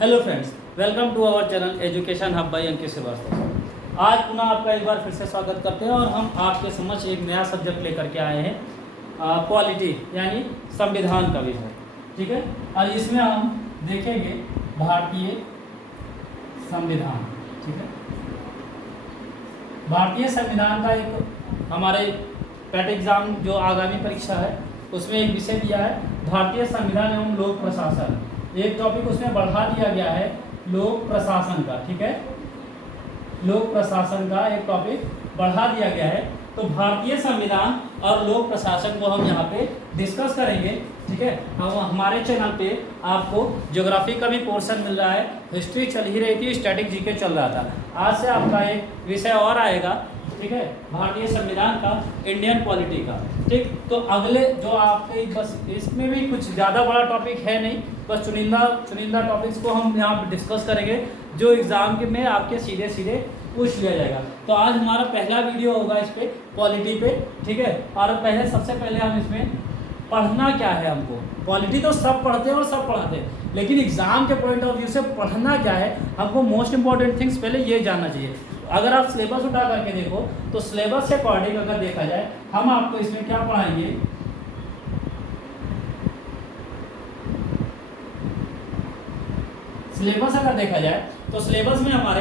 Hello friends, welcome to our channel education hub by Ankit Shrivastava. आज पुनः आपका एक बार फिर से स्वागत करते हैं और हम आपके समक्ष एक नया सब्जेक्ट लेकर के आए हैं, पॉलिटी यानी संविधान का विषय। ठीक है, और इसमें हम देखेंगे भारतीय संविधान। ठीक है, भारतीय संविधान का एक हमारे पेट एग्जाम जो आगामी परीक्षा है उसमें एक विषय दिया है भारतीय संविधान एवं लोक प्रशासन। एक टॉपिक उसमें बढ़ा दिया गया है लोक प्रशासन का। ठीक है, लोक प्रशासन का एक टॉपिक बढ़ा दिया गया है। तो भारतीय संविधान और लोक प्रशासन को हम यहाँ पे डिस्कस करेंगे। ठीक है, हमारे चैनल पे आपको ज्योग्राफी का भी पोर्शन मिल रहा है, हिस्ट्री चल ही रही थी, स्टैटिक जीके चल रहा था। आज से आपका एक विषय और आएगा। ठीक है, भारतीय संविधान का, इंडियन पॉलिटी का। ठीक, तो अगले जो आपके बस इसमें भी कुछ ज़्यादा बड़ा टॉपिक है नहीं, बस चुनिंदा टॉपिक्स को हम यहाँ पे डिस्कस करेंगे जो एग्जाम के में आपके सीधे सीधे पूछ लिया जाएगा। तो आज हमारा पहला वीडियो होगा इस पे, पॉलिटी पे। ठीक है, और सबसे पहले हम इसमें पढ़ना क्या है हमको। पॉलिटी तो सब पढ़ते हैं और सब पढ़ाते हैं, लेकिन एग्जाम के पॉइंट ऑफ व्यू से पढ़ना क्या है हमको, मोस्ट इंपॉर्टेंट थिंग्स पहले ये जानना चाहिए। अगर आप सिलेबस उठा करके देखो तो सिलेबस के अकॉर्डिंग अगर देखा जाए, हम आपको इसमें क्या पढ़ाएंगे, सिलेबस अगर देखा जाए तो सिलेबस में हमारे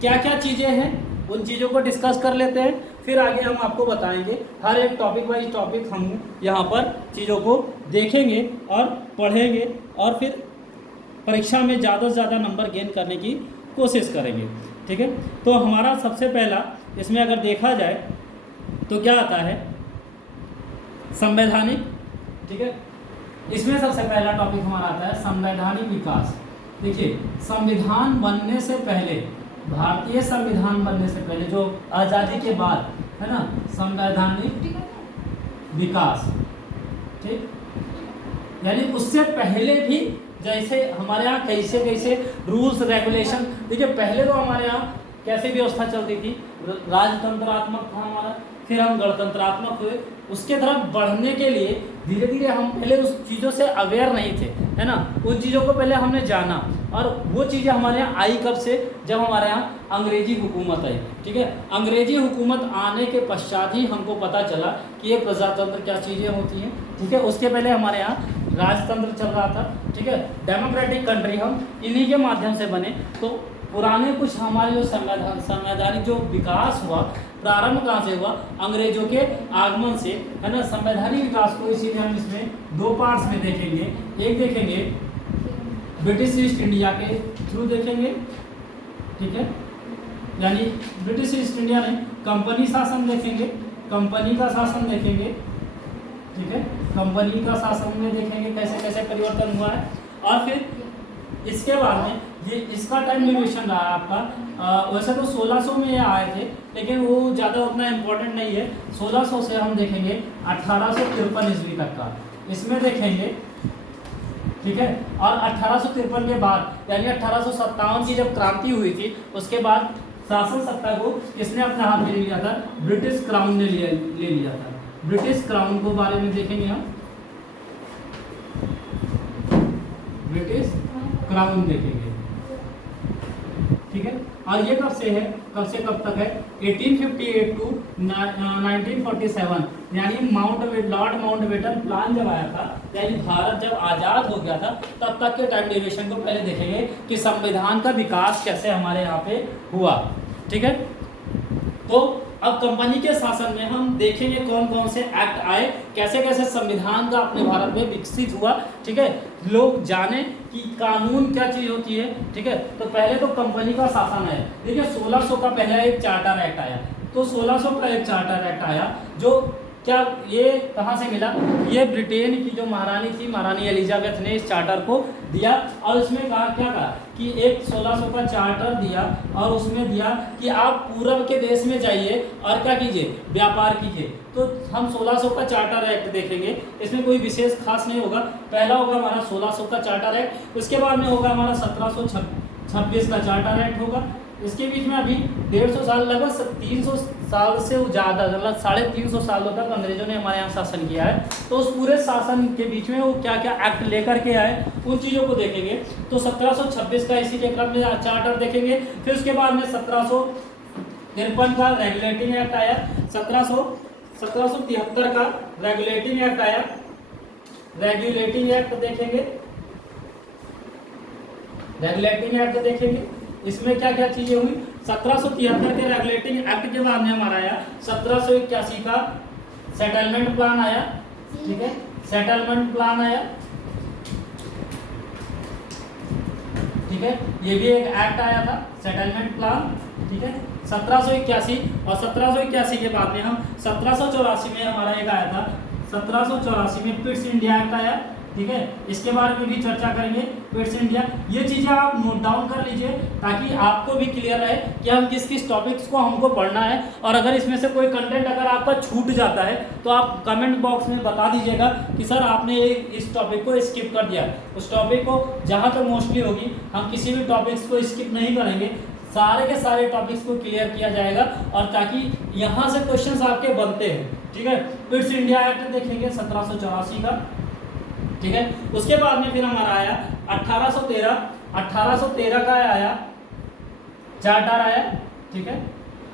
क्या क्या चीज़ें हैं उन चीज़ों को डिस्कस कर लेते हैं, फिर आगे हम आपको बताएंगे। हर एक टॉपिक वाइज टॉपिक हम यहाँ पर चीज़ों को देखेंगे और पढ़ेंगे और फिर परीक्षा में ज़्यादा से ज़्यादा नंबर गेन करने की कोशिश करेंगे। ठीक है, तो हमारा सबसे पहला इसमें अगर देखा जाए तो क्या आता है, संवैधानिक। ठीक है, इसमें सबसे पहला टॉपिक हमारा आता है संवैधानिक विकास। देखिए, संविधान बनने से पहले, भारतीय संविधान बनने से पहले, जो आज़ादी के बाद है ना, संवैधानिक विकास। ठीक, यानी उससे पहले भी जैसे हमारे यहाँ कैसे कैसे रूल्स रेगुलेशन। देखिए, पहले तो हमारे यहाँ कैसे व्यवस्था चलती थी, राजतंत्रात्मक था हमारा, फिर हम गणतंत्रात्मक हुए। उसके तरफ बढ़ने के लिए धीरे धीरे हम पहले उस चीज़ों से अवेयर नहीं थे, है ना, उन चीज़ों को पहले हमने जाना। और वो चीज़ें हमारे यहाँ आई कब से, जब हमारे यहाँ अंग्रेजी हुकूमत आई। ठीक है, अंग्रेजी हुकूमत आने के पश्चात ही हमको पता चला कि ये प्रजातंत्र क्या चीज़ें होती हैं। ठीक है, उसके पहले हमारे यहाँ राजतंत्र चल रहा था। ठीक है, डेमोक्रेटिक कंट्री हम इन्हीं के माध्यम से बने। तो पुराने कुछ हमारे जो संवैधानिक जो विकास हुआ, प्रारंभ कहाँ से हुआ, अंग्रेजों के आगमन से, है ना। संवैधानिक विकास को इसीलिए हम इसमें दो पार्ट्स में देखेंगे। एक देखेंगे ब्रिटिश ईस्ट इंडिया के थ्रू देखेंगे। ठीक है, यानी ब्रिटिश ईस्ट इंडिया में कंपनी शासन देखेंगे, कंपनी का शासन देखेंगे। ठीक है, कंपनी का शासन में देखेंगे कैसे कैसे परिवर्तन हुआ है। और फिर इसके बाद में ये इसका टाइम ड्यूरेशन रहा है आपका, वैसे तो 1600 में ये आए थे, लेकिन वो ज़्यादा उतना इम्पोर्टेंट नहीं है। 1600 से हम देखेंगे 1853 ईस्वी तक का, इसमें देखेंगे। ठीक है, और 1853 के बाद यानी 1857 की जब क्रांति हुई थी, उसके बाद शासन सत्ता को किसने अपने हाथ में ले लिया था, ब्रिटिश क्राउन ने ले लिया था। ब्रिटिश क्राउन को बारे में देखेंगे हम, ब्रिटिश क्राउन देखेंगे। ठीक है, और ये कब से है, कब से कब तक है, 1858 टू 1947, यानी लॉर्ड माउंटबेटन प्लान जब आया था, यानी भारत जब आज़ाद हो गया था, तब तक के टाइम ड्यूरेशन को पहले देखेंगे कि संविधान का विकास कैसे हमारे यहाँ पे हुआ। ठीक है, तो अब कंपनी के शासन में हम देखेंगे कौन कौन से एक्ट आए, कैसे कैसे संविधान का अपने भारत में विकसित हुआ। ठीक है, लोग जाने कि कानून क्या चीज़ होती है। ठीक है, तो पहले तो कंपनी का शासन है। देखिए, 1600 का पहला एक चार्टर एक्ट आया, तो 1600 का एक चार्टर एक्ट आया, जो क्या ये कहाँ से मिला, ये ब्रिटेन की जो महारानी थी, महारानी एलिजाबेथ ने इस चार्टर को दिया। और इसमें कहा क्या कहा कि एक 1600 का चार्टर दिया, और उसमें दिया कि आप पूरब के देश में जाइए और क्या कीजिए, व्यापार कीजिए। तो हम 1600 का चार्टर एक्ट देखेंगे, इसमें कोई विशेष खास नहीं होगा। पहला होगा हमारा 1600 का चार्टर एक्ट, उसके बाद में होगा हमारा 1726 का चार्टर एक्ट होगा। इसके बीच में अभी 150 साल, लगभग 300 साल से ज़्यादा, मतलब 350 सालों तक अंग्रेजों ने हमारे यहाँ शासन किया है। तो उस पूरे शासन के बीच में वो क्या क्या एक्ट लेकर के आए, उन चीज़ों को देखेंगे। तो 1726 का इसी के क्रम में चार्टर देखेंगे। फिर उसके बाद में 1753 का रेगुलेटिंग एक्ट आया, 1773 का रेगुलेटिंग एक्ट आया, रेगुलेटिंग एक्ट देखेंगे, रेगुलेटिंग एक्ट देखेंगे। इसमें क्या क्या चीजें हुई, 1773 के रेगुलेटिंग एक्ट के बाद में हमारा आया 1781 का सेटलमेंट प्लान आया, ठीक है, सेटलमेंट प्लान आया, ठीक है, ये भी एक एक्ट आया था सेटलमेंट प्लान, ठीक है, 1781। और 1781 के बाद में हम 1784 में हमारा एक आया था, 1784 में पिट्स इंडिया एक्ट आया, ठीक है, इसके बारे में भी चर्चा करेंगे, पिट्स इंडिया। ये चीज़ें आप नोट डाउन कर लीजिए ताकि आपको भी क्लियर रहे कि हम किस किस टॉपिक्स को हमको पढ़ना है। और अगर इसमें से कोई कंटेंट अगर आपका छूट जाता है तो आप कमेंट बॉक्स में बता दीजिएगा कि सर आपने इस टॉपिक को स्किप कर दिया। उस टॉपिक को जहाँ तक मोस्टली होगी हम किसी भी टॉपिक्स को स्किप नहीं करेंगे, सारे के सारे टॉपिक्स को क्लियर किया जाएगा, और ताकि यहाँ से क्वेश्चंस आपके बनते हैं, ठीक है। पिट्स इंडिया एक्ट देखेंगे 1784 का, ठीक है। उसके बाद में फिर हमारा आया 1813 का आया चार्टर आया, ठीक है,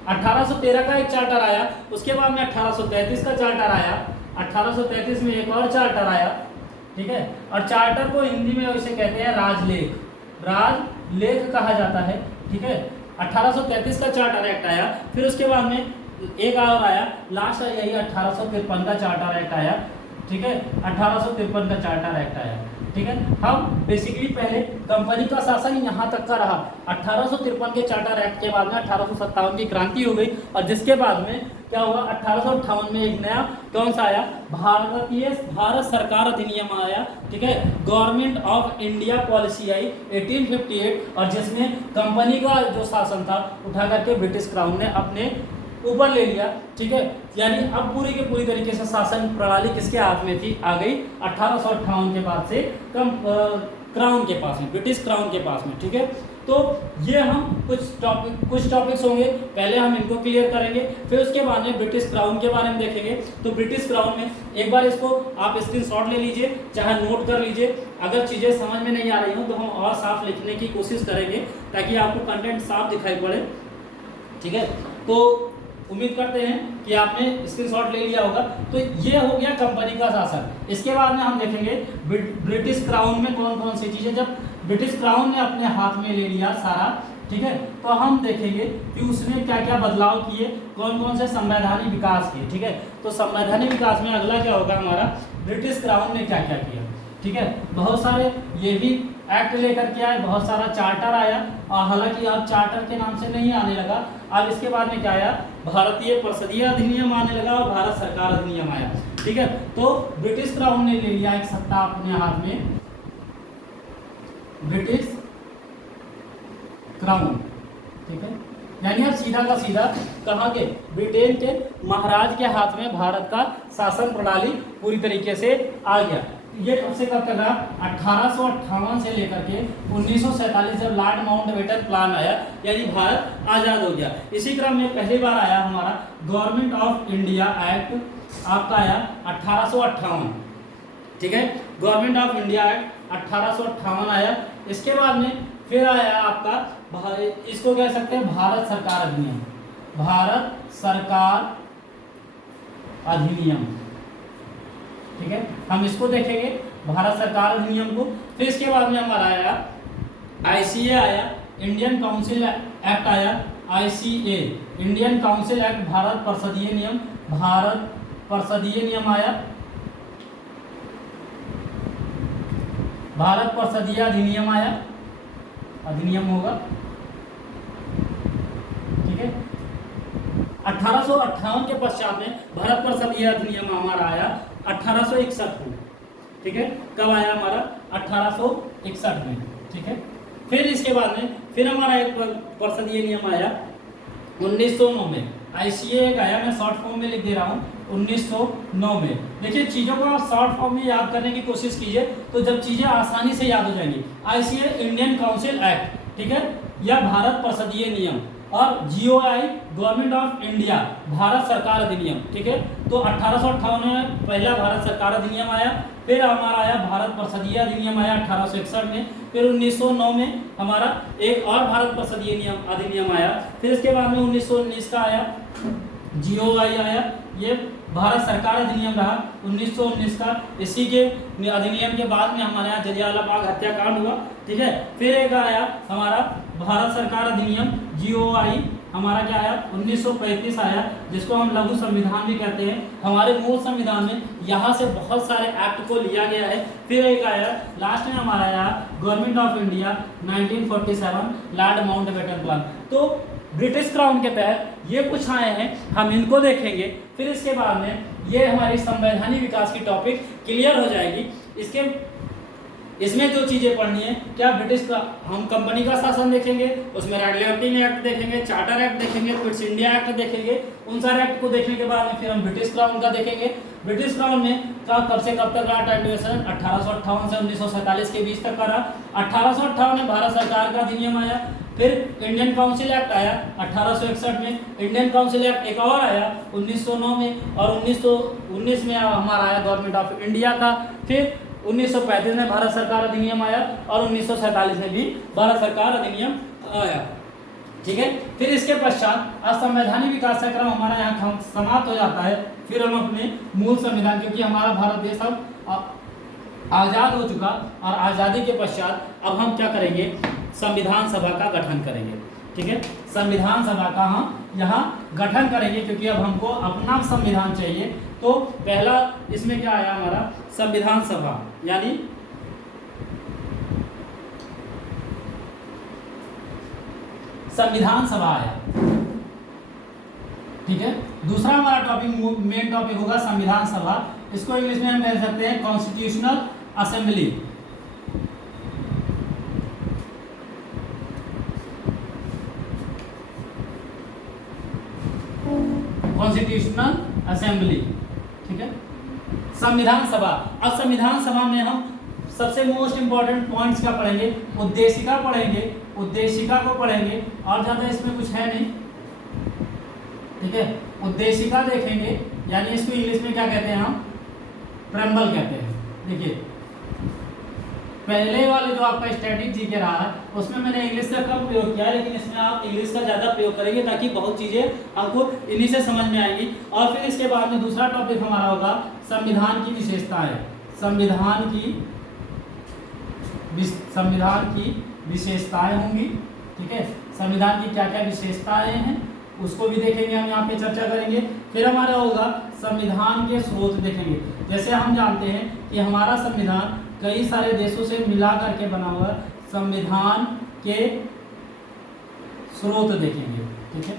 1813 का एक चार्टर आया। उसके बाद में 1833 का चार्टर आया, 1833 में एक और चार्टर आया, ठीक है। और चार्टर को हिंदी में इसे कहते हैं राजलेख, राजलेख कहा जाता है, ठीक है। 1833 का चार्टर एक्ट आया। फिर उसके बाद में एक और आया, लास्ट यही 1853 का चार्टर एक्ट आया, ठीक है, 1853 का चार्टर एक्ट आया, ठीक है। हम बेसिकली पहले कंपनी का शासन यहाँ तक का रहा। 1853 के चार्टर एक्ट के बाद में 1857 की क्रांति हो गई, और जिसके बाद में क्या हुआ, 1858 में एक नया कौन सा आया, भारत सरकार अधिनियम आया, ठीक है, गवर्नमेंट ऑफ इंडिया पॉलिसी आई 1858, और जिसमें कंपनी का जो शासन था उठा करके ब्रिटिश क्राउन ने अपने ऊपर ले लिया, ठीक है। यानी अब पूरी के पूरी तरीके से शासन प्रणाली किसके हाथ में थी, आ गई 1858 के बाद से क्राउन के पास में, ब्रिटिश क्राउन के पास में, ठीक है। तो ये हम कुछ टॉपिक्स होंगे, पहले हम इनको क्लियर करेंगे, फिर उसके बाद में ब्रिटिश क्राउन के बारे में देखेंगे। तो ब्रिटिश क्राउन में एक बार इसको आप स्क्रीनशॉट ले लीजिए, चाहे नोट कर लीजिए। अगर चीज़ें समझ में नहीं आ रही हो तो हम और साफ लिखने की कोशिश करेंगे ताकि आपको कंटेंट साफ दिखाई पड़े, ठीक है। तो उम्मीद करते हैं कि आपने स्क्रीनशॉट ले लिया होगा। तो ये हो गया कंपनी का शासन। इसके बाद में हम देखेंगे ब्रिटिश क्राउन में कौन कौन सी चीज़ें, जब ब्रिटिश क्राउन ने अपने हाथ में ले लिया सारा, ठीक है, तो हम देखेंगे कि उसने क्या क्या बदलाव किए, कौन कौन से संवैधानिक विकास किए, ठीक है। तो संवैधानिक विकास में अगला क्या होगा हमारा, ब्रिटिश क्राउन ने क्या क्या किया, ठीक है। बहुत सारे ये भी एक्ट लेकर के आए, बहुत सारा चार्टर आया, और हालांकि अब चार्टर के नाम से नहीं आने लगा, अब इसके बाद में क्या आया, भारतीय परिषदीय अधिनियम आने लगा और भारत सरकार अधिनियम आया, ठीक है। तो ब्रिटिश क्राउन ने ले लिया एक सत्ता अपने हाथ में, ब्रिटिश क्राउन, ठीक है। यानी अब सीधा का सीधा कहाँ के, ब्रिटेन के महाराज के हाथ में भारत का शासन प्रणाली पूरी तरीके से आ गया। ये कब से कब तक रहा, 1858 से लेकर के 1947 जब लॉर्ड माउंटबेटन प्लान आया, यानी भारत आज़ाद हो गया। इसी क्रम में पहली बार आया हमारा गवर्नमेंट ऑफ इंडिया एक्ट, आपका आया 1858, ठीक है, गवर्नमेंट ऑफ इंडिया एक्ट 1858 आया। इसके बाद में फिर आया आपका, इसको कह सकते हैं भारत सरकार अधिनियम, भारत सरकार अधिनियम, ठीक है, हम इसको देखेंगे भारत सरकार अधिनियम को। फिर इसके बाद में हमारा आया आईसीए आया, इंडियन काउंसिल एक्ट आया, ICA Indian council act, Bharat परिषदीय नियम, भारत परिषदीय नियम आया, भारत परिषदीय अधिनियम आया, अधिनियम होगा, ठीक है। 1858 के पश्चात में भारत परिषदीय अधिनियम हमारा आया 1861 को, ठीक है। कब आया हमारा, 1861 में, ठीक है। फिर इसके बाद में फिर हमारा एक परिषदीय नियम आया 1909 में, आईसीए एक आया, मैं शॉर्ट फॉर्म में लिख दे रहा हूँ, 1909 में। देखिए चीज़ों को आप शॉर्ट फॉर्म में याद करने की कोशिश कीजिए तो जब चीज़ें आसानी से याद हो जाएंगी। आईसीए इंडियन काउंसिल एक्ट, ठीक है, या भारत परिषदीय नियम, और GOI government of India Bharat सरकार अधिनियम, ठीक है। तो 1858 में पहला भारत सरकार अधिनियम आया, फिर हमारा आया भारत परिषदीय अधिनियम आया 1861 में, फिर 1909 में हमारा एक और भारत परिषदीय नियम अधिनियम आया, फिर इसके बाद में 1919 का आया जीओआई आया, ये भारत सरकार अधिनियम रहा 1919 का। इसी के अधिनियम के बाद में हमारे यहाँ जलियांवाला बाग हत्याकांड हुआ, ठीक है। फिर एक आया हमारा भारत सरकार अधिनियम जीओआई, हमारा क्या आया 1935 आया, जिसको हम लघु संविधान भी कहते हैं। हमारे मूल संविधान में यहाँ से बहुत सारे एक्ट को लिया गया है। फिर एक आया लास्ट में हमारा आया government of India 1947 Lord Mountbatten plan. तो ब्रिटिश क्राउन के तहत ये कुछ आए हैं, हम इनको देखेंगे। फिर इसके बाद में ये हमारी संवैधानिक विकास की टॉपिक क्लियर हो जाएगी। इसमें जो चीज़ें पढ़नी है, क्या ब्रिटिश का हम कंपनी का शासन देखेंगे, उसमें रेगुलेटिंग एक्ट देखेंगे, चार्टर एक्ट देखेंगे, क्विट्स इंडिया एक्ट देखेंगे। उन सारे एक्ट को देखने के बाद में फिर हम ब्रिटिश क्राउन का देखेंगे। ब्रिटिश क्राउन में कब से कब तक रहा टाइम ड्यूरेशन, 1858 से 1947 के बीच तक का रहा। 1858 में भारत सरकार का अधिनियम आया, फिर इंडियन काउंसिल एक्ट आया 1861 में, इंडियन काउंसिल एक्ट एक और आया 1909 में, और 1919 में हमारा आया गवर्नमेंट ऑफ इंडिया का। फिर 1935 में भारत सरकार अधिनियम आया, और 1947 में भी भारत सरकार अधिनियम आया, ठीक है। फिर इसके पश्चात असंवैधानिक विकास का क्रम हमारा यहाँ समाप्त हो जाता है। फिर हम अपने मूल संविधान, क्योंकि हमारा भारत देश अब आज़ाद हो चुका, और आज़ादी के पश्चात अब हम क्या करेंगे, संविधान सभा का गठन करेंगे, ठीक है। संविधान सभा का हम यहाँ गठन करेंगे, क्योंकि अब हमको अपना संविधान चाहिए। तो पहला इसमें क्या आया हमारा संविधान सभा, यानी संविधान सभा आया, ठीक है। दूसरा हमारा टॉपिक मेन टॉपिक होगा संविधान सभा। इसको इंग्लिश में हम कह सकते हैं कॉन्स्टिट्यूशनल असेंबली। कॉन्स्टिट्यूशनल असेंबली, ठीक है। संविधान सभा, अब संविधान सभा में हम सबसे मोस्ट इंपॉर्टेंट पॉइंट्स क्या पढ़ेंगे, उद्देशिका पढ़ेंगे, उद्देशिका को पढ़ेंगे, और ज़्यादा इसमें कुछ है नहीं, ठीक है। उद्देशिका देखेंगे, यानी इसको इंग्लिश में क्या कहते हैं हम, प्रेम्बल कहते हैं। देखिए पहले वाले जो आपका स्टैटिक जीके रहा है, उसमें मैंने इंग्लिश का कम प्रयोग किया है, लेकिन इसमें आप इंग्लिश का ज़्यादा प्रयोग करेंगे, ताकि बहुत चीज़ें आपको इन्हीं से समझ में आएंगी। और फिर इसके बाद में दूसरा टॉपिक हमारा होगा संविधान की विशेषताएं। संविधान की विशेषताएं होंगी, ठीक है। संविधान की क्या क्या विशेषताएं हैं उसको भी देखेंगे, हम यहाँ पे चर्चा करेंगे। फिर हमारा होगा संविधान के स्रोत देखेंगे। जैसे हम जानते हैं कि हमारा संविधान कई सारे देशों से मिला करके बना हुआ है, संविधान के स्रोत देखेंगे, ठीक है।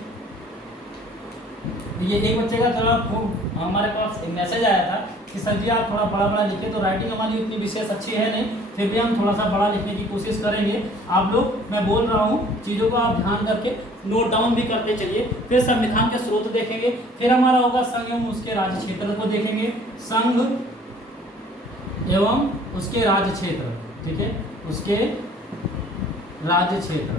ये एक बच्चे का थोड़ा हमारे पास एक मैसेज आया था कि सर जी आप थोड़ा बड़ा बड़ा लिखे, तो राइटिंग हमारी उतनी विशेष अच्छी है नहीं, फिर भी हम थोड़ा सा बड़ा लिखने की कोशिश करेंगे। आप लोग, मैं बोल रहा हूँ, चीज़ों को आप ध्यान करके नोट डाउन भी करते चलिए। फिर संविधान के स्रोत देखेंगे। फिर हमारा होगा संघ एवं उसके राज्य क्षेत्र को देखेंगे, संघ एवं उसके राज्य क्षेत्र, ठीक है, उसके राज्य क्षेत्र,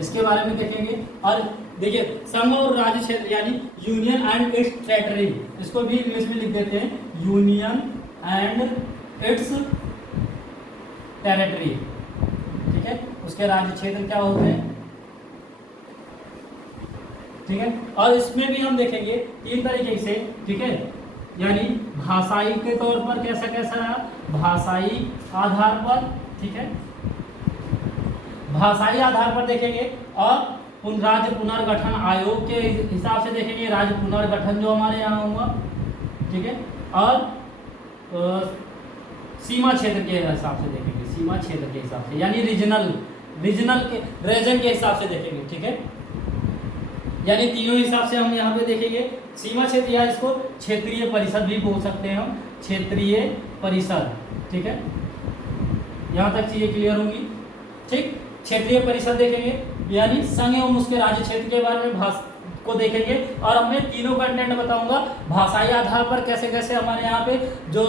इसके बारे में देखेंगे। और देखिए संघ और राज्य क्षेत्र यानी यूनियन एंड इट्स टेरिटरी, इसको भी इंग्लिश में लिख देते हैं यूनियन एंड इट्स टेरिटरी, ठीक है। उसके राज्य क्षेत्र क्या होते हैं, ठीक है। और इसमें भी हम देखेंगे 3 तरीके से, ठीक है, यानी भाषाई के तौर पर कैसा कैसा रहा, भाषाई आधार पर, ठीक है, भाषाई आधार पर देखेंगे। और राज्य पुनर्गठन आयोग के हिसाब से देखेंगे, राज्य पुनर्गठन जो हमारे यहाँ हुआ, ठीक है। और सीमा क्षेत्र के हिसाब से देखेंगे, सीमा क्षेत्र के हिसाब से, यानी रीजन के हिसाब से देखेंगे, ठीक है। यानी तीनों हिसाब से हम यहाँ पे देखेंगे। सीमा क्षेत्र या इसको क्षेत्रीय परिषद भी बोल सकते हैं हम, क्षेत्रीय परिषद, ठीक है। यहाँ तक चीजें क्लियर होंगी, ठीक। क्षेत्रीय परिषद देखेंगे, यानी संघ एवं उसके राज्य क्षेत्र के बारे में को देखेंगे। और मैं तीनों कंटेंट बताऊंगा, भाषाई आधार पर कैसे कैसे हमारे यहाँ पे जो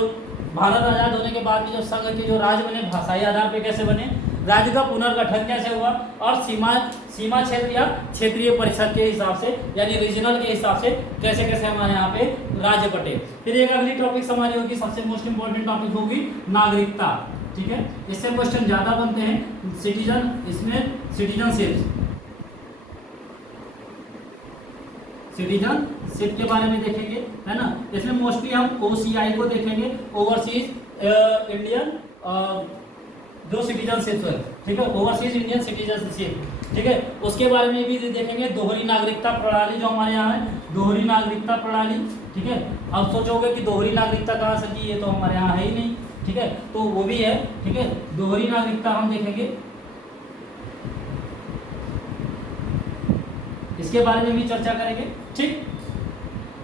भारत आज़ाद होने के बाद में जो संघ के जो राज्य बने, भाषाई आधार पे कैसे बने, राज्य का पुनर्गठन कैसे हुआ, और सीमा क्षेत्र या क्षेत्रीय परिषद के हिसाब से यानी रीजनल के हिसाब से कैसे कैसे हमारे यहाँ पे राज्य बटे। फिर एक अगली टॉपिक हमारी होगी, सबसे मोस्ट इंपॉर्टेंट टॉपिक होगी नागरिकता। ठीक है, इससे क्वेश्चन ज्यादा बनते हैं। सिटीजन, इसमें सिटीजनशिप के बारे में देखेंगे, है ना। इसमें मोस्टली हम OCI को देखेंगे, ओवरसीज इंडियन जो सिटीजनशिप है, ठीक है, ओवरसीज इंडियन सिटीजनशिप, ठीक है, उसके बारे में भी देखेंगे। दोहरी नागरिकता प्रणाली जो हमारे यहाँ है, दोहरी नागरिकता प्रणाली, ठीक है। अब सोचोगे कि दोहरी नागरिकता कहाँ से की, ये तो हमारे यहाँ है ही नहीं, ठीक है, तो वो भी है, ठीक है। दोहरी नागरिकता हम देखेंगे, इसके बारे में भी चर्चा करेंगे। ठीक,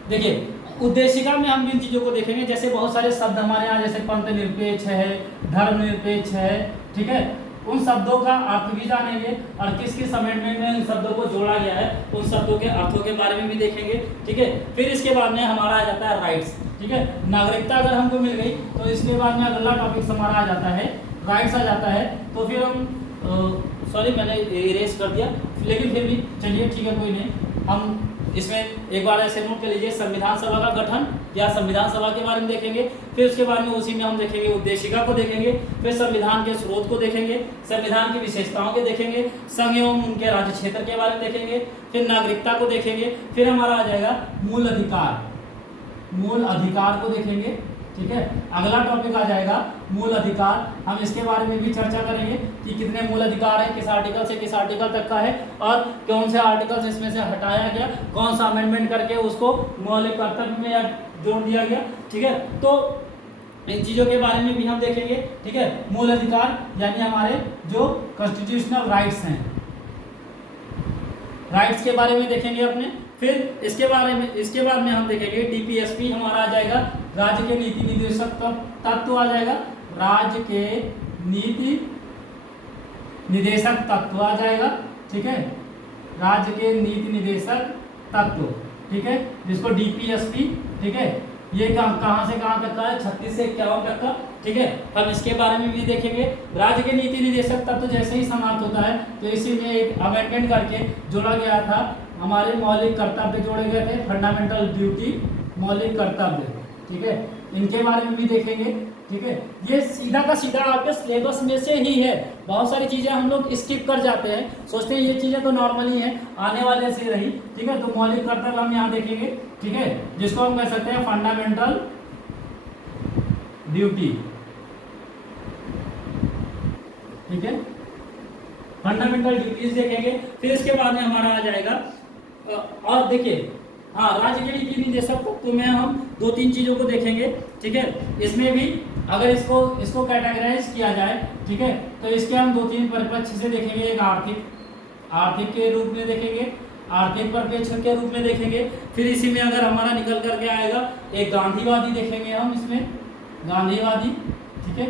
देखिए उद्देशिका में हम इन चीजों को देखेंगे, जैसे बहुत सारे शब्द हमारे यहाँ, जैसे पंथ निरपेक्ष है, धर्मनिरपेक्ष है, ठीक है, उन शब्दों का अर्थ भी जानेंगे और किस किस अमेंडमेंट में इन शब्दों को जोड़ा गया है, उन शब्दों के अर्थों के बारे में भी देखेंगे। ठीक है, फिर इसके बाद में हमारा आ जाता है राइट्स। ठीक है, नागरिकता अगर हमको मिल गई तो इसके बाद में अगला टॉपिक हमारा आ जाता है राइट्स आ जाता है। तो फिर हम सॉरी मैंने इरेज कर दिया, लेकिन फिर भी चलिए ठीक है, कोई नहीं, हम इसमें एक बार ऐसे नोट कर लीजिए, संविधान सभा का गठन या संविधान सभा के बारे में देखेंगे। फिर उसके बाद में उसी में हम देखेंगे उद्देशिका को देखेंगे, फिर संविधान के स्रोत को देखेंगे, संविधान की विशेषताओं के देखेंगे, संघ एवं उनके राज्य क्षेत्र के बारे में देखेंगे, फिर नागरिकता को देखेंगे, फिर हमारा आ जाएगा मूल अधिकार, मूल अधिकार को देखेंगे। ठीक है, अगला टॉपिक आ जाएगा मूल अधिकार। हम इसके बारे में भी चर्चा करेंगे कि कितने मूल अधिकार हैं, किस आर्टिकल से किस आर्टिकल तक का है और कौन से आर्टिकल इसमें से हटाया गया, कौन सा अमेंडमेंट करके उसको मौलिक कर्तव्य में जोड़ दिया गया। ठीक है, तो इन चीज़ों के बारे में भी हम देखेंगे। ठीक है, मूल अधिकार यानी हमारे जो कॉन्स्टिट्यूशनल राइट्स हैं, राइट्स के बारे में देखेंगे अपने। फिर इसके बाद में हम देखेंगे DPSP हमारा आ जाएगा, राज्य के नीति निदेशक तत्व आ जाएगा, राज्य के नीति निदेशक तत्व आ जाएगा। ठीक है, राज्य के नीति निदेशक तत्व, ठीक है, जिसको DPSP, ठीक है, ये कहाँ से कहाँ तक का है, 36 से 51 तक का। ठीक है, हम इसके बारे में भी देखेंगे। राज्य के नीति निदेशक तत्व जैसे ही समाप्त होता है तो इसी में एक अमेंडमेंट करके जोड़ा गया था, हमारे मौलिक कर्तव्य जोड़े गए थे, फंडामेंटल ड्यूटी, मौलिक कर्तव्य। ठीक है, इनके बारे में भी देखेंगे। ठीक है, ये सीधा का सीधा आपके सिलेबस में से ही है, बहुत सारी चीज़ें हम लोग स्किप कर जाते हैं, सोचते हैं ये चीज़ें तो नॉर्मली हैं, आने वाले से रही। ठीक है, तो मौलिक कर्तव्य हम यहाँ देखेंगे। ठीक है, जिसको हम कह सकते हैं फंडामेंटल ड्यूटी। ठीक है, फंडामेंटल ड्यूटीज देखेंगे। फिर इसके बाद में हमारा आ जाएगा और देखिए, हाँ, राज्य के नीति निदेशक तत्व में हम 2-3 चीज़ों को देखेंगे। ठीक है, इसमें भी अगर इसको कैटेगराइज किया जाए, ठीक है, तो इसके हम 2-3 परिप्रेक्ष्य से देखेंगे। एक आर्थिक के रूप में देखेंगे, आर्थिक परिप्रेक्ष्य के रूप में देखेंगे। फिर इसी में अगर हमारा निकल करके आएगा एक गांधीवादी देखेंगे हम इसमें, गांधीवादी। ठीक है,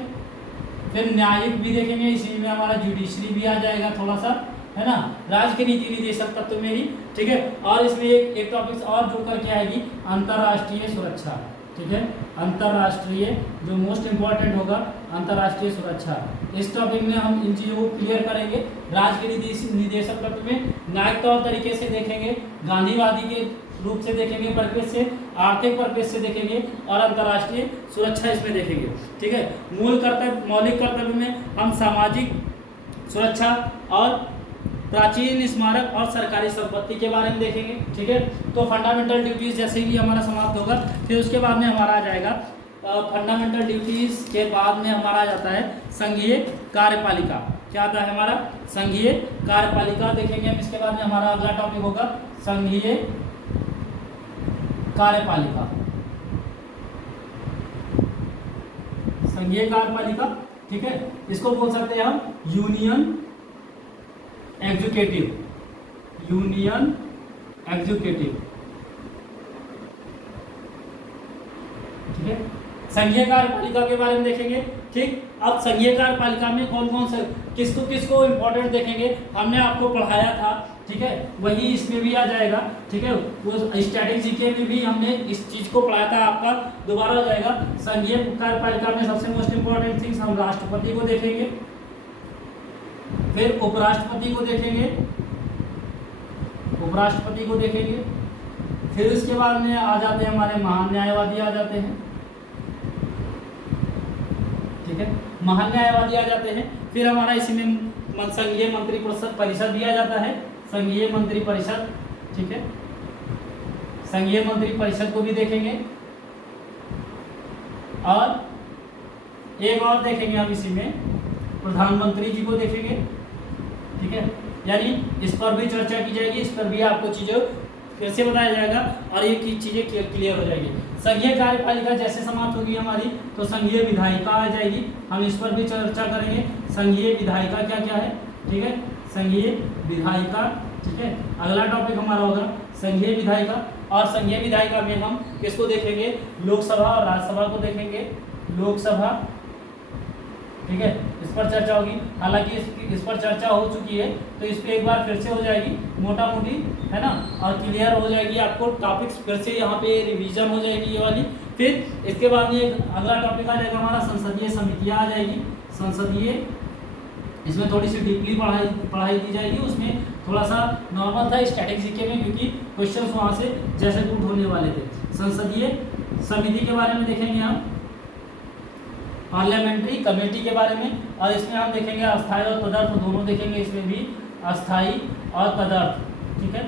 फिर न्यायिक भी देखेंगे, इसी में हमारा जुडिशरी भी आ जाएगा थोड़ा सा, है ना, राज्य के नीति निदेशक तत्व में ही। ठीक है, और इसमें एक टॉपिक और जो करके आएगी अंतर्राष्ट्रीय सुरक्षा। ठीक है, अंतर्राष्ट्रीय जो मोस्ट इंपॉर्टेंट होगा, अंतर्राष्ट्रीय सुरक्षा। इस टॉपिक में हम इन चीज़ों को क्लियर करेंगे। राज्य के नीति निदेशक तत्व में न्यायिक तौर तरीके से देखेंगे, गांधीवादी के रूप से देखेंगे, परिप्रेक्ष्य से, आर्थिक परिप्रेक्ष्य से देखेंगे और अंतर्राष्ट्रीय सुरक्षा इसमें देखेंगे। ठीक है, मौलिक कर्तव्य में हम सामाजिक सुरक्षा और प्राचीन स्मारक और सरकारी संपत्ति के बारे में देखेंगे। ठीक है, तो फंडामेंटल ड्यूटीज जैसे ही हमारा समाप्त होगा, फिर उसके बाद में हमारा आ जाएगा फंडामेंटल ड्यूटीज के बाद में हमारा आ जाता है संघीय कार्यपालिका। क्या आता है हमारा, संघीय कार्यपालिका देखेंगे हम। इसके बाद में हमारा अगला टॉपिक होगा संघीय कार्यपालिका। संघीय कार्यपालिका, ठीक है, इसको बोल सकते हैं हम यूनियन एग्जीक्यूटिव, यूनियन एग्जीक्यूटिव। ठीक है, संघीय कार्यपालिका के बारे में देखेंगे। ठीक, अब संघीय कार्यपालिका में कौन कौन से किसको इंपॉर्टेंट देखेंगे, हमने आपको पढ़ाया था। ठीक है, वही इसमें भी आ जाएगा। ठीक है, वो स्टैटिक जीके में भी हमने इस चीज को पढ़ाया था, आपका दोबारा आ जाएगा। संघीय कार्यपालिका में सबसे मोस्ट इंपॉर्टेंट थिंग्स हम राष्ट्रपति को देखेंगे। फिर उपराष्ट्रपति को देखेंगे, उपराष्ट्रपति को देखेंगे। फिर उसके बाद में आ जाते हैं हमारे महान न्यायवादी आ जाते हैं, ठीक है, महान न्यायवादी आ जाते हैं। फिर हमारा इसी में संघीय मंत्री परिषद भी आ जाता है, संघीय मंत्री परिषद, ठीक है, संघीय मंत्री परिषद को भी देखेंगे। और एक और देखेंगे हम इसी में प्रधानमंत्री जी को देखेंगे, ठीक है, यानी इस पर भी चर्चा की जाएगी, इस पर भी आपको चीज़ें फिर से बताया जाएगा और ये चीज़ें क्लियर हो जाएगी। संघीय कार्यपालिका जैसे समाप्त होगी हमारी तो संघीय विधायिका आ जाएगी, हम इस पर भी चर्चा करेंगे। संघीय विधायिका क्या क्या है, ठीक है, संघीय विधायिका, ठीक है। अगला टॉपिक हमारा होगा संघीय विधायिका, और संघीय विधायिका में हम किसको देखेंगे, लोकसभा और राज्यसभा को देखेंगे, लोकसभा, ठीक है, इस पर चर्चा होगी। हालांकि इस पर चर्चा हो चुकी है तो इस पर एक बार फिर से हो जाएगी मोटा मोटी, है ना, और क्लियर हो जाएगी, आपको टॉपिक्स फिर से यहाँ पे रिवीजन हो जाएगी ये वाली। फिर इसके बाद ये अगला टॉपिक आ जाएगा हमारा संसदीय समितियाँ आ जाएगी, संसदीय, इसमें थोड़ी सी डीपली पढ़ाई दी जाएगी, उसमें थोड़ा सा नॉर्मल था स्टैटिक जीके में क्योंकि क्वेश्चन वहाँ से जैसे पुट होने वाले थे। संसदीय समिति के बारे में देखेंगे हम, पार्लियामेंट्री कमेटी के बारे में, और इसमें हम देखेंगे अस्थायी और तदर्थ दोनों देखेंगे, इसमें भी अस्थायी और तदर्थ, ठीक है,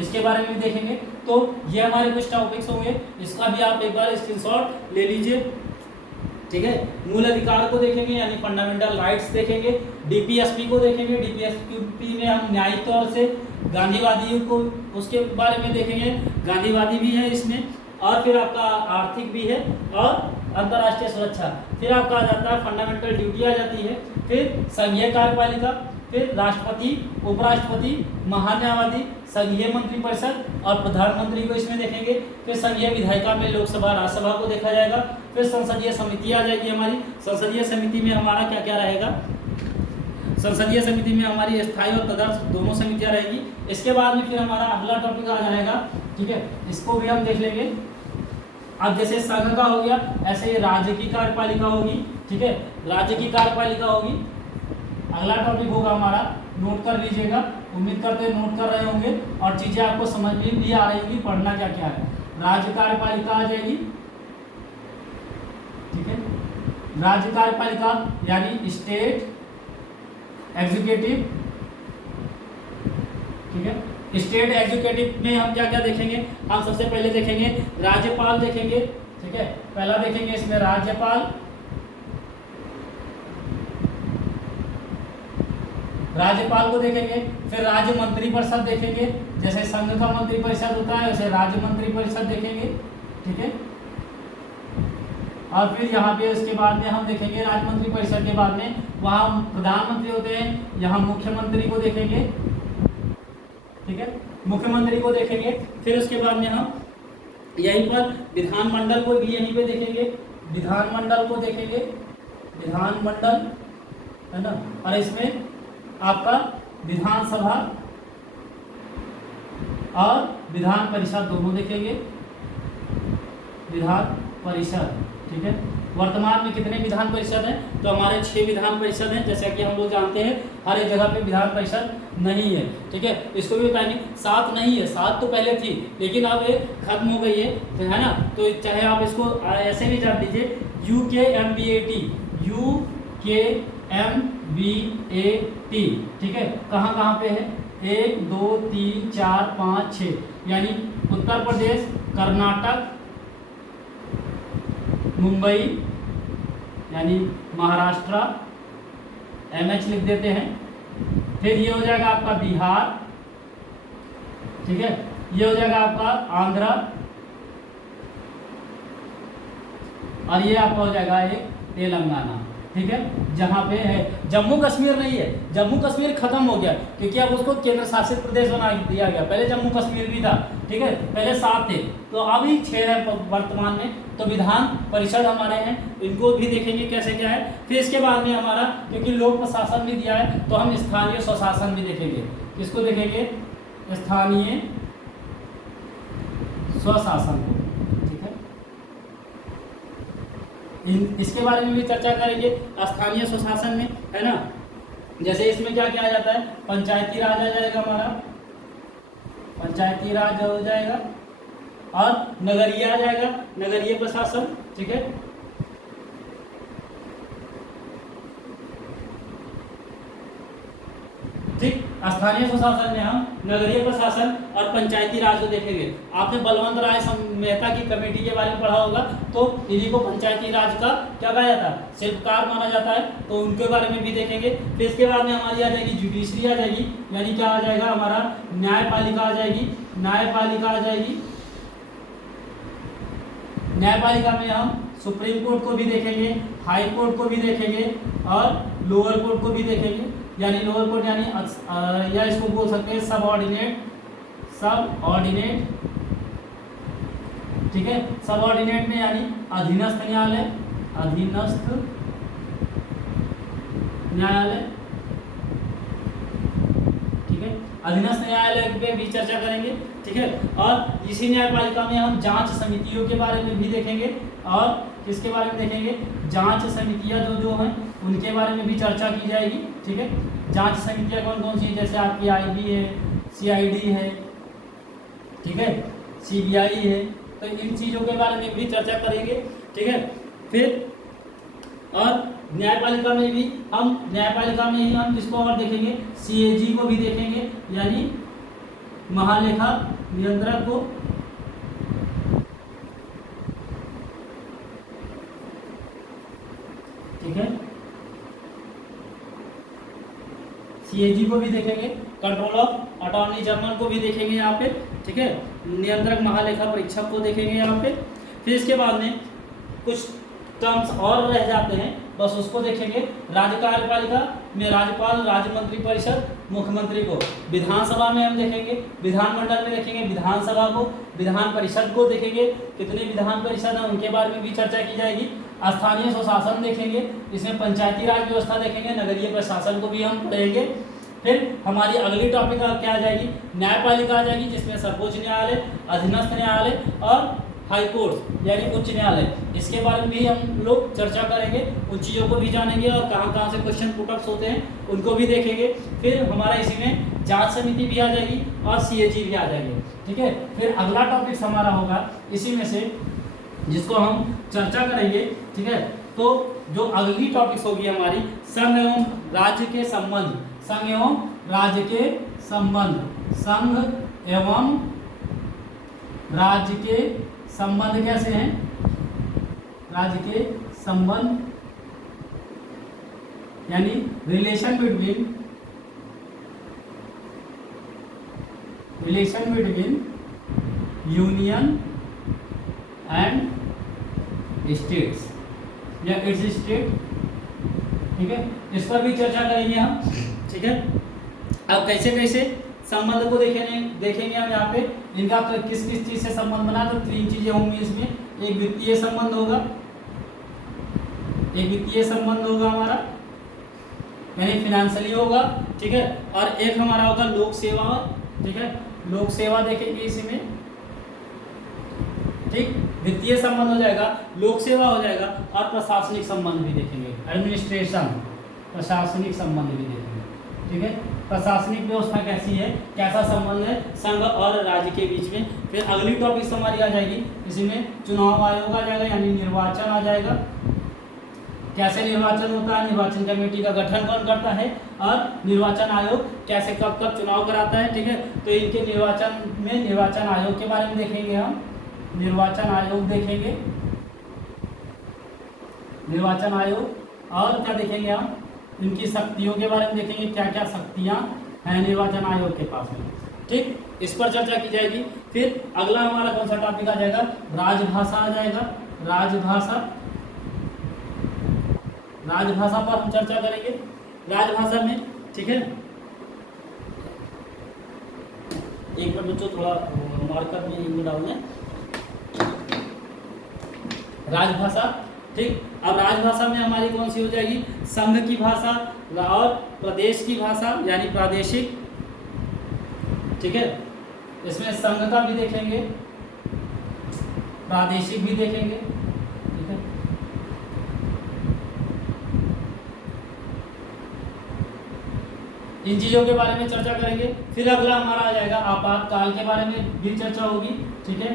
इसके बारे में भी देखेंगे। तो ये हमारे कुछ टॉपिक्स होंगे, इसका भी आप एक बार स्क्रीनशॉट ले लीजिए, ठीक है। मूल अधिकार को देखेंगे यानी फंडामेंटल राइट्स देखेंगे, डीपीएसपी को देखेंगे, डीपीएसपी में हम न्यायिक तौर से गांधीवादी को उसके बारे में देखेंगे, गांधीवादी भी है इसमें, और फिर आपका आर्थिक भी है और अंतर्राष्ट्रीय सुरक्षा। फिर आपका आ जाता है फंडामेंटल ड्यूटी आ जाती है, फिर संघीय कार्यपालिका, फिर राष्ट्रपति, उपराष्ट्रपति, महान न्यायवादी, संघीय मंत्री परिषद और प्रधानमंत्री को इसमें देखेंगे। फिर संघीय विधायिका में लोकसभा राज्यसभा को देखा जाएगा। फिर संसदीय समिति आ जाएगी हमारी, संसदीय समिति में हमारा क्या क्या रहेगा, संसदीय समिति में हमारी स्थायी और तदर्थ दोनों समितियां रहेगी। इसके बाद में फिर हमारा अगला टॉपिक आ जाएगा, ठीक है, इसको भी हम देख लेंगे। अब जैसे संघ का हो गया ऐसे ही राज्य की कार्यपालिका होगी, ठीक है, राज्य की कार्यपालिका होगी। अगला टॉपिक होगा हमारा, नोट कर लीजिएगा, उम्मीद करते हैं नोट कर रहे होंगे और चीज़ें आपको समझ में भी आ रही होगी, पढ़ना क्या क्या है। राज्य कार्यपालिका आ जाएगी, ठीक है, राज्य कार्यपालिका यानी स्टेट एग्जीक्यूटिव, ठीक है, स्टेट एग्जीक्यूटिव में हम क्या क्या देखेंगे, हम सबसे पहले देखेंगे राज्यपाल देखेंगे, ठीक है, पहला देखेंगे इसमें राज्यपाल, राज्यपाल को देखेंगे। फिर राज्य मंत्री परिषद देखेंगे, जैसे संघ का मंत्री परिषद होता है वैसे राज्य मंत्री परिषद देखेंगे, ठीक है। और फिर यहाँ पे उसके बाद में हम देखेंगे राज्य मंत्री परिषद के बाद में वहाँ प्रधानमंत्री होते हैं, यहाँ मुख्यमंत्री को देखेंगे, ठीक है, मुख्यमंत्री को देखेंगे। फिर उसके बाद में हम यहीं पर विधानमंडल को भी यहीं पे देखेंगे, विधानमंडल को देखेंगे, विधानमंडल, है ना, और इसमें आपका विधानसभा और विधान परिषद दोनों देखेंगे, विधान परिषद, ठीक है। वर्तमान में कितने विधान परिषद हैं, तो हमारे 6 विधान परिषद हैं, जैसे कि हम लोग जानते हैं हर एक जगह पे विधान परिषद नहीं है, ठीक है, इसको भी बताएंगे। 7 नहीं है, 7 तो पहले थी लेकिन अब ये खत्म हो गई है, तो है ना, तो चाहे आप इसको ऐसे भी जान लीजिए UKMBAT, UKMBAT, ठीक है, कहाँ कहाँ पे है, 1 2 3 4 5 6, यानी उत्तर प्रदेश, कर्नाटक, मुंबई यानी महाराष्ट्र, MH लिख देते हैं। फिर ये हो जाएगा आपका बिहार, ठीक है, ये हो जाएगा आपका आंध्र, और ये आपका हो जाएगा एक तेलंगाना, ठीक है, जहाँ पे है जम्मू कश्मीर नहीं है, जम्मू कश्मीर खत्म हो गया क्योंकि अब उसको केंद्र शासित प्रदेश बना दिया गया। पहले जम्मू कश्मीर भी था, ठीक है, पहले 7 थे तो अभी 6 है वर्तमान में। तो विधान परिषद हमारे हैं, इनको भी देखेंगे कैसे क्या है। फिर इसके बाद में हमारा क्योंकि लोक प्रशासन भी दिया है तो हम स्थानीय स्वशासन भी देखेंगे। किसको देखेंगे, स्थानीय स्वशासन को, ठीक है, इसके बारे में भी चर्चा करेंगे। स्थानीय स्वशासन में, है ना, जैसे इसमें क्या क्या आ जाता है, पंचायती राज आ जाएगा हमारा, पंचायती राज हो जाएगा, और नगरीय आ जाएगा, नगरीय प्रशासन, ठीक है। ठीक, स्थानीय स्वशासन में हम नगरीय प्रशासन और पंचायती राज को देखेंगे। आपने बलवंत राय मेहता की कमेटी के बारे में पढ़ा होगा, तो इन्हीं को पंचायती राज का क्या कहा जाता है, शिल्पकार माना जाता है, तो उनके बारे में भी देखेंगे। फिर इसके बाद में हमारी आ जाएगी जुडिशरी आ जाएगी, यानी क्या आ जाएगा हमारा, न्यायपालिका आ जाएगी, न्यायपालिका आ जाएगी। न्यायपालिका में हम सुप्रीम कोर्ट को भी देखेंगे, हाई कोर्ट को भी देखेंगे, और लोअर कोर्ट को भी देखेंगे। यानी लोअर कोर्ट यानी या इसको बोल सकते हैं सब ऑर्डिनेट, ठीक है। सब ऑर्डिनेट में यानी अधीनस्थ न्यायालय, अधीनस्थ न्यायालय, ठीक है। अधीनस्थ न्यायालय पे भी चर्चा करेंगे, ठीक है। और इसी न्यायपालिका में हम जांच समितियों के बारे में भी देखेंगे, और किसके बारे में देखेंगे, जांच समितियां जो हैं उनके बारे में भी चर्चा की जाएगी, ठीक है। जांच समितियां कौन कौन सी, जैसे आपकी आईबी है, सीआईडी है, ठीक है, सीबीआई है, तो इन चीज़ों के बारे में भी चर्चा करेंगे, ठीक है। फिर और न्यायपालिका में भी हम किसको और देखेंगे, सीएजी को भी देखेंगे, यानी महालेखा नियंत्रक को, ठीक है। सीएजी को भी देखेंगे, कंट्रोल ऑफ अटॉर्नी जनरल को भी देखेंगे यहाँ पे, ठीक है। नियंत्रक महालेखा परीक्षक को देखेंगे यहाँ पे। फिर इसके बाद में कुछ टर्म्स और रह जाते हैं, बस उसको देखेंगे। राज्य कार्यपालिका में राज्यपाल, राज्य मंत्री परिषद, मुख्यमंत्री को। विधानसभा में हम देखेंगे, विधानमंडल में देखेंगे विधानसभा को, विधान परिषद को देखेंगे, कितने विधान परिषद हैं उनके बारे में भी चर्चा की जाएगी। स्थानीय स्वशासन देखेंगे, इसमें पंचायती राज व्यवस्था देखेंगे, नगरीय प्रशासन को भी हम पढ़ेंगे। फिर हमारी अगली टॉपिक क्या आ जाएगी, न्यायपालिका आ जाएगी, जिसमें सर्वोच्च न्यायालय, अधीनस्थ न्यायालय और हाई कोर्ट यानी उच्च न्यायालय, इसके बारे में भी हम लोग चर्चा करेंगे, उन चीज़ों को भी जानेंगे, और कहाँ कहाँ से क्वेश्चन पुटअप्स होते हैं उनको भी देखेंगे। फिर हमारा इसी में जांच समिति भी आ जाएगी और सीएजी भी आ जाएंगे, ठीक है। फिर अगला टॉपिक हमारा होगा इसी में से जिसको हम चर्चा करेंगे, ठीक है। तो जो अगली टॉपिक्स होगी हमारी, संघ एवं राज्य के संबंध, संघ एवं राज्य के संबंध, संघ एवं राज्य के संबंध कैसे हैं, राज्य के संबंध यानी relation between union and states या इट्स स्टेट, ठीक है। इस पर भी चर्चा करेंगे हम, ठीक है। अब कैसे कैसे संबंध को देखेंगे हम यहाँ पे, इनका किस किस चीज से संबंध बना, तो तीन चीजें होंगी इसमें। एक वित्तीय संबंध होगा, एक वित्तीय संबंध होगा हमारा यानी फिनेंशियली होगा, ठीक है। और एक हमारा होगा लोक सेवा, ठीक है, लोक सेवा देखेंगे इसी में, ठीक। वित्तीय संबंध हो जाएगा, लोक सेवा हो जाएगा, और प्रशासनिक संबंध भी देखेंगे, एडमिनिस्ट्रेशन, प्रशासनिक संबंध भी देखेंगे, ठीक है। प्रशासनिक व्यवस्था कैसी है, कैसा संबंध है संघ और राज्य के बीच में। फिर अगली टॉपिक हमारी आ जाएगी, इसमें चुनाव आयोग आ जाएगा यानी निर्वाचन आ जाएगा, कैसे निर्वाचन होता है, निर्वाचन कमेटी का गठन कौन करता है, और निर्वाचन आयोग कैसे कब कब चुनाव कराता है, ठीक है। तो इनके निर्वाचन में निर्वाचन आयोग के बारे में देखेंगे हम, निर्वाचन आयोग देखेंगे, निर्वाचन आयोग। और क्या देखेंगे हम, इनकी शक्तियों के बारे में देखेंगे, क्या क्या शक्तियां हैं निर्वाचन आयोग के पास में, ठीक। इस पर चर्चा की जाएगी। फिर अगला हमारा कौन सा टॉपिक आ जाएगा, राजभाषा आ जाएगा, राजभाषा, राजभाषा पर हम चर्चा करेंगे, राजभाषा में, ठीक है। एक मिनट बच्चों, थोड़ा मार्कर में इंक डालना है, राजभाषा, ठीक। अब राजभाषा में हमारी कौन सी हो जाएगी, संघ की भाषा और प्रदेश की भाषा यानी प्रादेशिक, ठीक है। इसमें संघ का भी देखेंगे, प्रादेशिक भी देखेंगे, ठीक है। इन चीज़ों के बारे में चर्चा करेंगे। फिर अगला हमारा आ जाएगा आपातकाल के बारे में भी चर्चा होगी, ठीक है,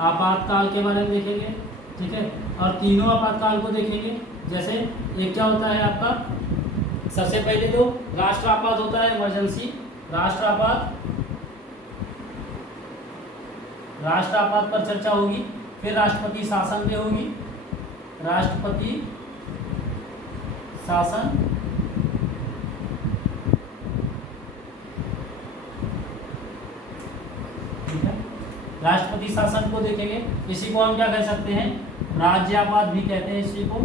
आपातकाल के बारे में देखेंगे, ठीक है, और तीनों आपातकाल को देखेंगे। जैसे एक क्या होता है आपका, सबसे पहले तो राष्ट्र आपात होता है, इमरजेंसी राष्ट्र आपात पर चर्चा होगी। फिर राष्ट्रपति शासन पे होगी, राष्ट्रपति शासन, ठीक है, राष्ट्रपति शासन को देखेंगे। इसी को हम क्या कह सकते हैं, राज्यापात भी कहते हैं इसी को,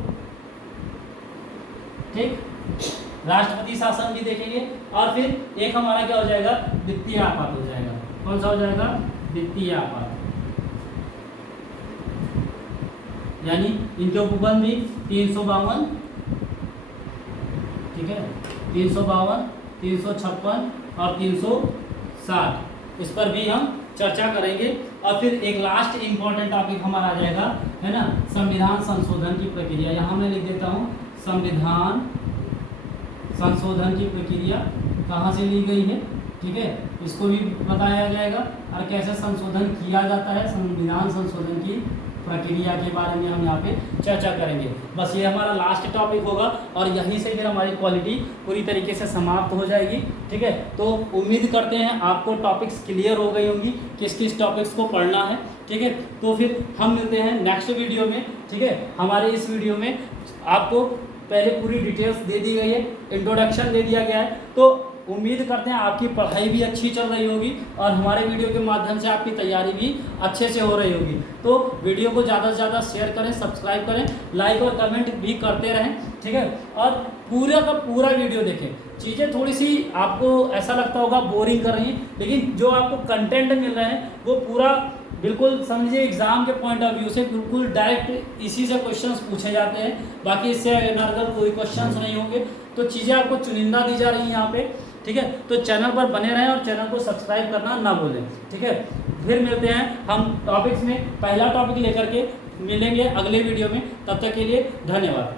ठीक, राष्ट्रपति शासन भी देखेंगे। और फिर एक हमारा क्या हो जाएगा, वित्तीय आपात हो जाएगा। कौन सा हो जाएगा, वित्तीय आपात, यानी इनके उपबंध भी 352, ठीक है, 352, 356 और 360, इस पर भी हम चर्चा करेंगे। और फिर एक लास्ट इंपॉर्टेंट टॉपिक हमारा आ जाएगा, है ना, संविधान संशोधन की प्रक्रिया। यहाँ मैं लिख देता हूँ, संविधान संशोधन की प्रक्रिया कहाँ से ली गई है, ठीक है, इसको भी बताया जाएगा और कैसे संशोधन किया जाता है। संविधान संशोधन की प्रक्रिया के बारे में हम यहाँ पे चर्चा करेंगे। बस ये हमारा लास्ट टॉपिक होगा और यहीं से फिर हमारी क्वालिटी पूरी तरीके से समाप्त हो जाएगी, ठीक है। तो उम्मीद करते हैं आपको टॉपिक्स क्लियर हो गई होंगी, किस किस टॉपिक्स को पढ़ना है, ठीक है। तो फिर हम मिलते हैं नेक्स्ट वीडियो में, ठीक है। हमारे इस वीडियो में आपको पहले पूरी डिटेल्स दे दी गई है, इंट्रोडक्शन दे दिया गया है। तो उम्मीद करते हैं आपकी पढ़ाई भी अच्छी चल रही होगी और हमारे वीडियो के माध्यम से आपकी तैयारी भी अच्छे से हो रही होगी। तो वीडियो को ज़्यादा से ज़्यादा शेयर करें, सब्सक्राइब करें, लाइक और कमेंट भी करते रहें, ठीक है। और पूरा का पूरा वीडियो देखें। चीज़ें थोड़ी सी आपको ऐसा लगता होगा बोरिंग कर रही हैं, लेकिन जो आपको कंटेंट मिल रहे हैं वो पूरा बिल्कुल समझिए एग्जाम के पॉइंट ऑफ व्यू से बिल्कुल डायरेक्ट इसी से क्वेश्चंस पूछे जाते हैं। बाकी इससे अनर्गल कोई क्वेश्चंस नहीं होंगे। तो चीज़ें आपको चुनिंदा दी जा रही हैं यहाँ पे, ठीक है। तो चैनल पर बने रहें और चैनल को सब्सक्राइब करना ना भूलें, ठीक है। फिर मिलते हैं हम टॉपिक्स में, पहला टॉपिक लेकर के मिलेंगे अगले वीडियो में। तब तक के लिए धन्यवाद।